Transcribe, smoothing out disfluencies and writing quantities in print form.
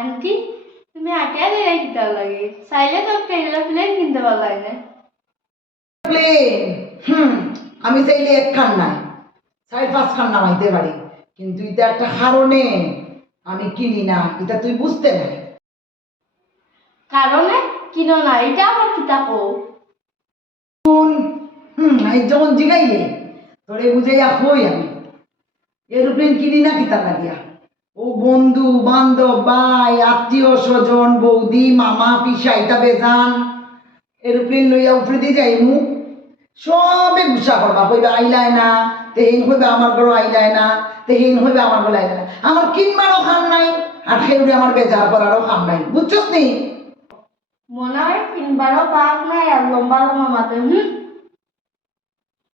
Aunty তুমি আটিয়া লইয়া কিতা লাগে চাইলে তো একটা এরোপ্লেন কিনতে পারলাই না প্লেন আমি চাইলে একখান নাই 4-5খান নামাইতে পারি, কিন্তু এটা একটা কারণে আমি কিনি না, এটা তুই বুঝতে নাই। কারণে কিনো না এটা আমার কিতা কো আমি যখন জিগাইলে তোরে বুঝাইয়া হই আমি এরোপ্লেন কিনি না কিতা লাগিয়া। ও বন্ধু বান্ধব ভাই আত্মীয় স্বজন বৌদি মামা পিসা এটা বেজান এরোপ্লেন লইয়া উপরে দিয়ে যাইমু, সবে গুসা করবা, কইবে আইলায় না, তেহিন হইবে আমার ঘর আইলায় না, তেহিন হইবে আমার ঘর আইলায় না। আমার কিনবারও খান নাই আর সেউরে আমার বেজার করারও খান নাই, বুঝছস নি? মনে হয় কিনবারও পাক নাই আর লম্বা লম্বা মাথা